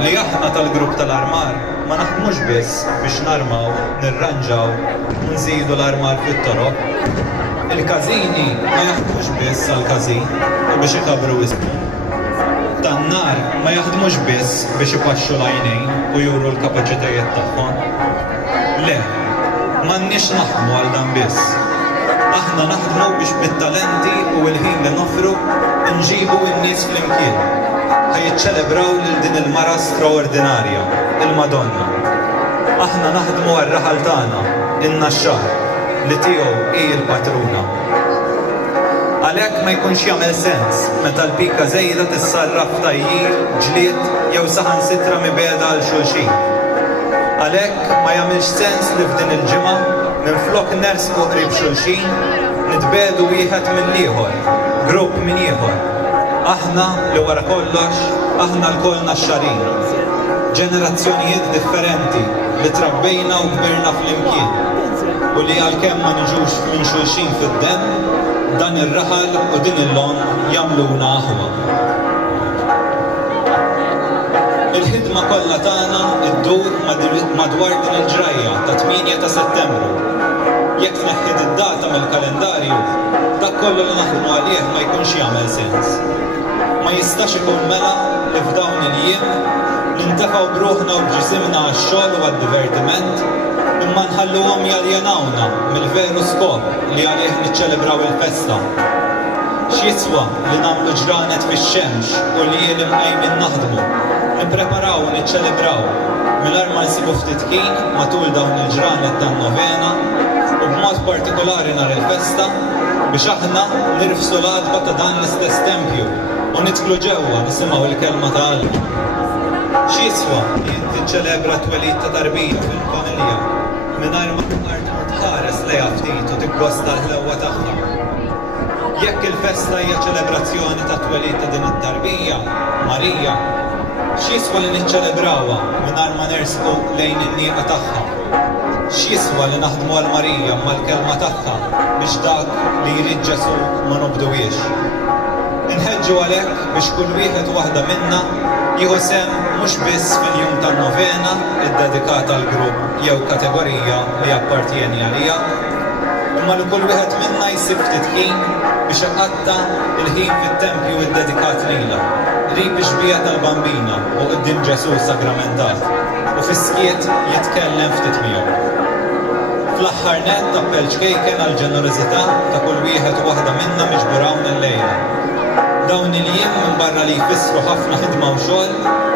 li aħna tal-grupp tal-armar ma naħdmux biss biex narmaw, nirranġaw, nżidu l-armar fit-toroq. Il-kazini ma jaħdmux biss għal-kazin biex ikabru ismu. Tan-nar ma jaħdmux biss biex ipaxxu l-għajnejn u juru l-kapaċitajiet tagħhom. Le, m'għandniex naħdmu għal dan biss. Aħna naħdmu biex bit-talenti u l-ħin li nofru nġibu n-nies flimkien. ħajjiċċelebraw lil din il-mara straordinarja, il-Madonna. Aħna naħdmu għar-raħal tagħna, in-naxxar, li tiegħu hi l-patruna. Għalhekk ma jkunx jagħmel sens meta l-pika żejda tissarraf tajjir, ġlied jew saħansitra mibeda għal xulxin. Għalhekk ma jagħmilx sens li f'din il-ġimgħa minflok nersqu qrib xulxin nitbedu wieħed mill-ieħor, grupp minn ieħor. Aħna li wara kollox, aħna l-koll naxxarin. Ġenerazzjonijiet differenti li trabbejna u kbirna flimkien u li għalkemm ma niġux minn xulxin fid-dem, dan ir-raħal u din il-lon jagħmluna aħwa. Il-ħidma kollha tagħna ddur madwar din il-ġrajja ta' 8 ta' Settembru. Jekk tneħħid id-data mill-kalendarju, dak kollu li naħdmu għalih ma jkunx jagħmel sens. Ma jistax ikun mela li f'dawn il-jiem nintefgħu bruħna u bġisimna għax-xogħol u għad-divertiment imma nħalluhom jaljenawna mill-veru skop li għalih niċċelebraw il-festa. X'jiswa li nagħmlu ġranet fix-xemx u li jien imqajmin naħdmu, nippreparaw u niċċelebraw mingħajr ma nsibu ftit kien matul dawn il-ġranet tan-novena u b'mod partikolari nhar il-festa biex aħna nirfsu l-għadba ta' dan l-istess tempju u nidħlu ġewwa nisimgħu l-kelma ta' Alla. X'jiswa li tiċċelebra t-twelid ta' tarbija fil-familja mingħajr ma tqart tħares lejha ftit u tibbosta l-ħlewwa tagħha. Jekk il-festa hija ċelebrazzjoni ta' twelid ta' din it-tarbija, Marija, x'jiswa li niċċelebrawha mingħajr ma nersqu lejn in-nieqa tagħha? X'jiswa li naħdmu għal Marija mal-kelma tagħha biex dak li jrid Ġesu ma nobduwiex? Inħeġġu għalhekk biex kull wieħed waħda minna jieħu sehem mhux biss fil-jum tan-novena iddedikata għal grupp jew kategorija li appartjeni għalija, imma li kull wieħed minna jsib ftit ħin biex iqatta' il-ħin fit-tempju iddedikat lilha, qrib ix-xbija tal-Bambina u quddiem Ġesu sagramentat u fis-skiet jitkellem ftit miegħu. Fl-aħħar nett tappell ċkejken għall-ġenerożità ta' kull wieħed u waħda minna miġbura hawn il-lejla. Dawn il-jiem minn barra li jfissru ħafna ħidma u xogħol